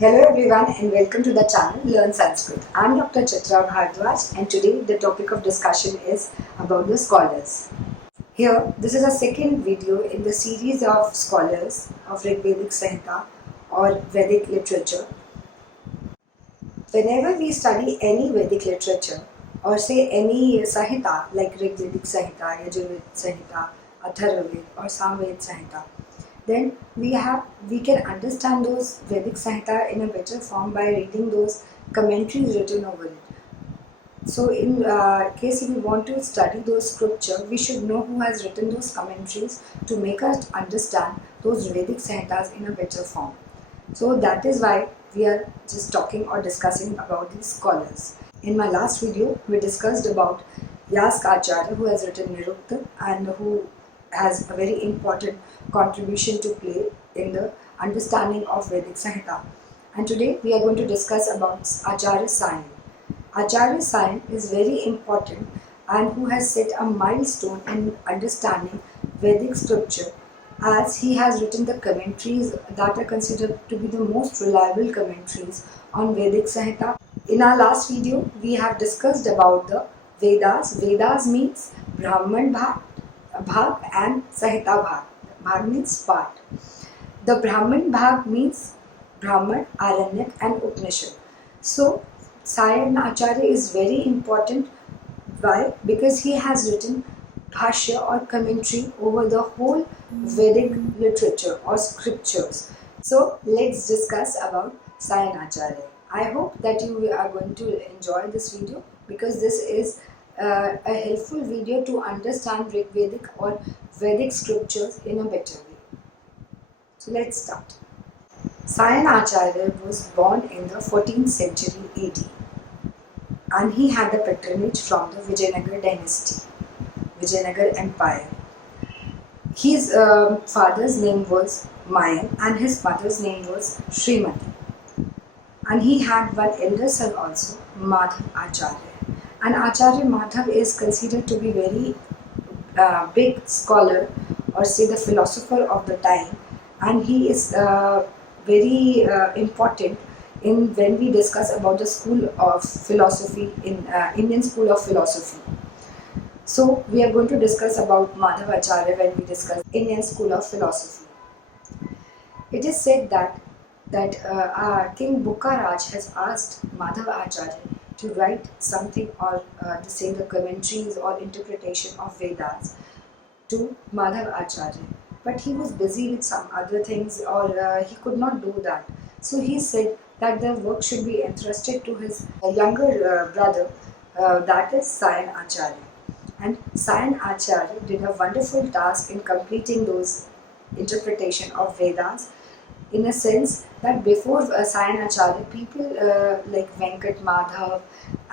Hello everyone and welcome to the channel Learn Sanskrit. I am Dr. Chitra Bhardwaj and today the topic of discussion is about the scholars. Here, this is a second video in the series of scholars of Rigvedic Samhita or Vedic literature. Whenever we study any Vedic literature or say any Samhita like Rigvedic Samhita, Yajurvedic Samhita, Atharvaved or Samved Samhita, then we can understand those Vedic Samhita in a better form by reading those commentaries written over it. So in case if we want to study those scripture, we should know who has written those commentaries to make us understand those Vedic Samhitas in a better form. So that is why we are just talking or discussing about these scholars. In my last video, we discussed about Acharya, who has written Nirukta and who has a very important contribution to play in the understanding of Vedic Samhita. And today we are going to discuss about Acharya Sayana. Acharya Sayana is very important and who has set a milestone in understanding Vedic scripture, as he has written the commentaries that are considered to be the most reliable commentaries on Vedic Samhita. In our last video, we have discussed about the Vedas. Vedas means Brahman Bhag and Samhita Bhag. Bhag means part. The Brahman Bhag means Brahman, Aranyak and Upanishad. So, Sayana Acharya is very important. Why? Because he has written bhashya or commentary over the whole Vedic literature or scriptures. So, let's discuss about Sayana Acharya. I hope that you are going to enjoy this video because this is a helpful video to understand Rigvedic or Vedic scriptures in a better way. So let's start. Sayana Acharya was born in the 14th century AD and he had a patronage from the Vijayanagar dynasty, Vijayanagar Empire. His father's name was Mayan and his mother's name was Srimati. And he had one elder son also, Madhav Acharya. And Acharya Madhav is considered to be very big scholar or say the philosopher of the time, and he is very important in when we discuss about the school of philosophy in Indian school of philosophy. So we are going to discuss about Madhav Acharya when we discuss Indian school of philosophy. It is said that King Bukharaj has asked Madhav Acharya to write something or to say the commentaries or interpretation of Vedas to Madhav Acharya. But he was busy with some other things or he could not do that. So he said that the work should be entrusted to his younger brother, that is Sayana Acharya. And Sayana Acharya did a wonderful task in completing those interpretation of Vedas, in a sense that before Sayana Acharya, people like Venkat Madhav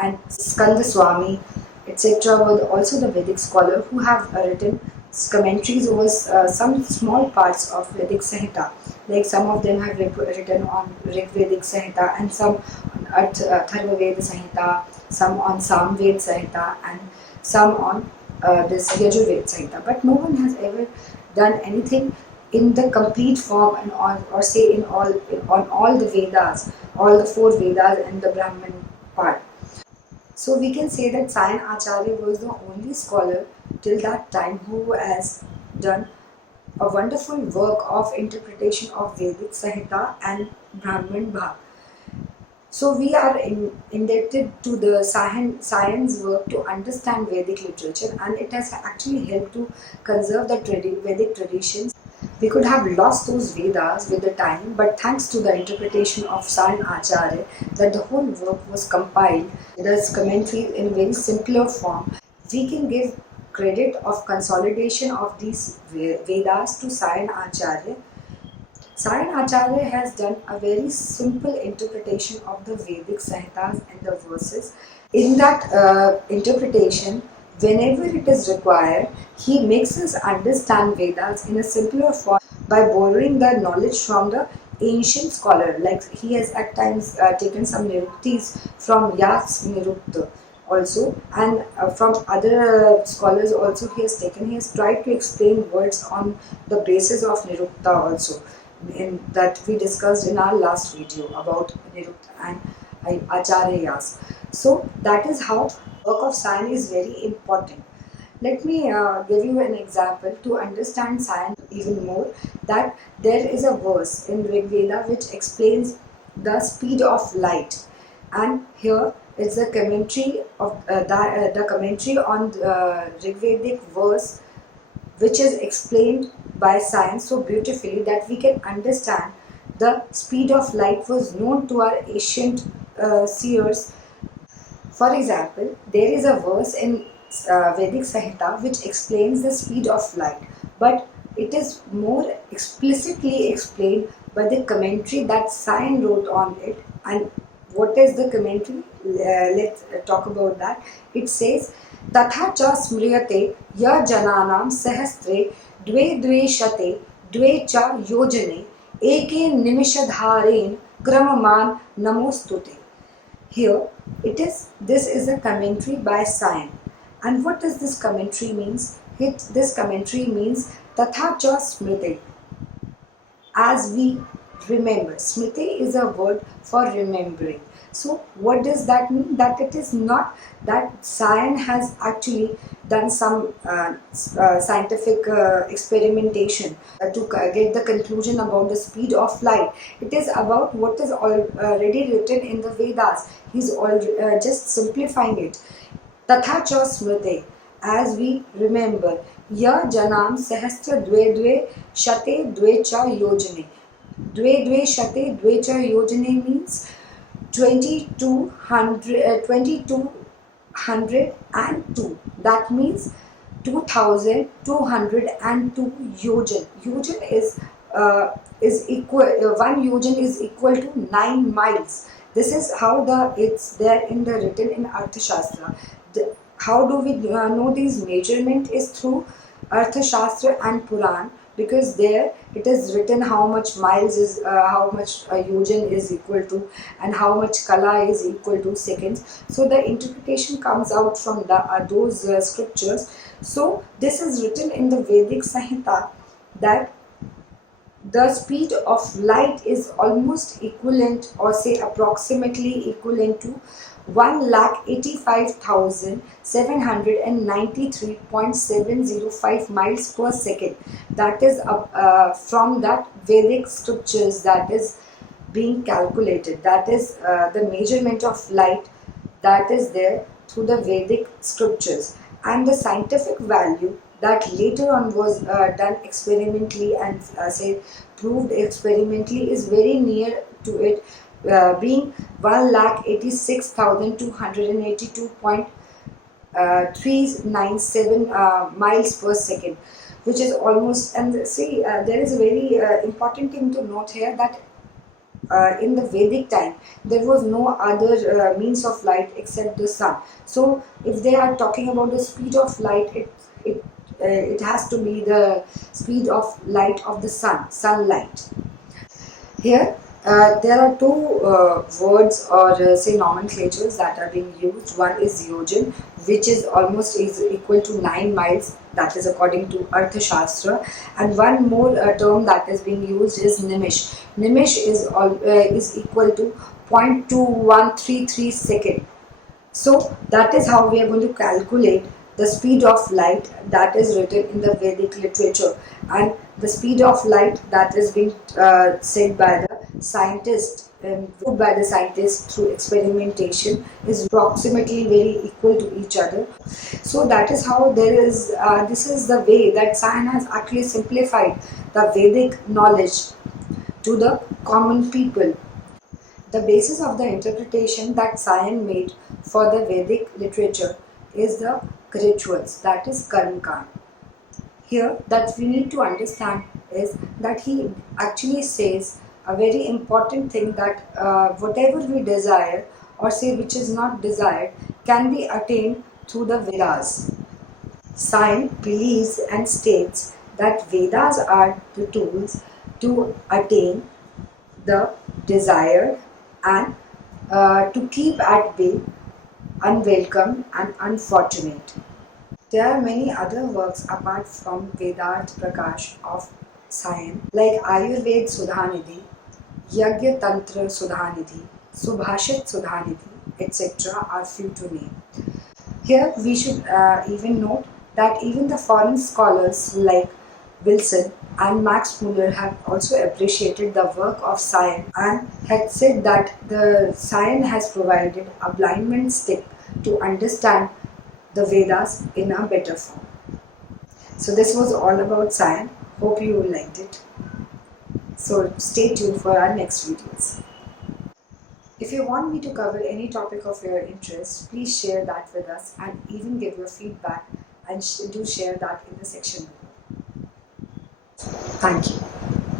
and Skanda Swami, etc. were also the Vedic scholar who have written commentaries over some small parts of Vedic Samhita. Like some of them have written on Rigvedic Samhita and some on Atharvaved Samhita, some on Samved Samhita and some on this Yajurved Samhita. But no one has ever done anything in the complete form and or say on all the Vedas, all the four Vedas and the Brahman part. So we can say that Sayana Acharya was the only scholar till that time who has done a wonderful work of interpretation of Vedic Samhita and Brahman Bhag. So we are indebted to the science work to understand Vedic literature, and it has actually helped to conserve the Vedic traditions. We could have lost those Vedas with the time, but thanks to the interpretation of Sayana Acharya, that the whole work was compiled, thus commentary in very simpler form, we can give credit of consolidation of these Vedas to Sayana Acharya. Sayana Acharya has done a very simple interpretation of the Vedic Samhitas and the verses. In that interpretation, whenever it is required, he makes us understand Vedas in a simpler form by borrowing the knowledge from the ancient scholar. Like he has at times taken some niruktis from Yak's Nirukta also, and from other scholars also he has tried to explain words on the basis of Nirukta also. that we discussed in our last video about Nirukta and Acharyas. So that is how work of science is very important. Let me give you an example to understand science even more. That there is a verse in Rigveda which explains the speed of light, and here is the commentary of the commentary on Rigvedic verse, which is explained by science so beautifully that we can understand the speed of light was known to our ancient seers. For example, there is a verse in Vedic Samhita which explains the speed of light, but it is more explicitly explained by the commentary that Sayan wrote on it. And what is the commentary? Let's talk about that. It says, "Tatha cha smriyate ya jananam sahastre dve dve shate dve cha yojane eke nimishadharein kramaman namostute." Here it is. This is a commentary by Sayana. And what does this commentary means? This commentary means Tatha cha smriti, as we remember. Smriti is a word for remembering. So what does that mean? That it is not that Sayana has actually done some scientific experimentation to get the conclusion about the speed of light. It is about what is already written in the Vedas. He's just simplifying it. Tatha cha smrite, as we remember. Ya janam sahastra dve dve shate dve cha yojane. Dve dve shate dve cha yojane means 2202. That means 2202 yojan. Yojan is equal. One yojan is equal to 9 miles. This is how it's there in the written in Arthashastra. How do we know these measurement is through Arthashastra and Puran, because there it is written how much miles is how much yojan is equal to, and how much kala is equal to seconds. So the interpretation comes out from those scriptures. So this is written in the Vedic Samhita that the speed of light is almost equivalent, or say approximately equivalent to 1,85,793.705 miles per second. That is from that Vedic scriptures that is being calculated. That is the measurement of light that is there through the Vedic scriptures. And the scientific value that later on was done experimentally and say proved experimentally is very near to it, being 1,86,282.397 miles per second, which is almost. And see, there is a very important thing to note here, that in the Vedic time there was no other means of light except the sun. So if they are talking about the speed of light, it has to be the speed of light of the sunlight. Here there are two words, or say nomenclatures, that are being used. One is yojan, which is almost equal to 9 miles, that is according to Arthashastra. And one more term that is being used is nimish. Nimish is equal to 0.2133 second. So that is how we are going to calculate the speed of light that is written in the Vedic literature. And the speed of light that is being said by the scientist and proved by the scientist through experimentation is approximately very equal to each other. So that is how there is, this is the way that science has actually simplified the Vedic knowledge to the common people. The basis of the interpretation that Sayana made for the Vedic literature is the rituals, that is Karmkan. Here, that we need to understand is that he actually says a very important thing, that whatever we desire, or say which is not desired, can be attained through the Vedas. Sayana believes and states that Vedas are the tools to attain the desired and to keep at bay unwelcome and unfortunate. There are many other works apart from Vedart Prakash of Sayana, like Ayurveda Sudhanidhi, Yagya Tantra Sudhanidhi, Subhashit Sudhanidhi, etc. are few to name. Here we should even note that even the foreign scholars like Wilson and Max Muller have also appreciated the work of Sayana and had said that the Sayana has provided a blind man's stick to understand the Vedas in a better form. So this was all about Sayana. Hope you liked it. So stay tuned for our next videos. If you want me to cover any topic of your interest, please share that with us and even give your feedback and do share that in the section below. Thank you.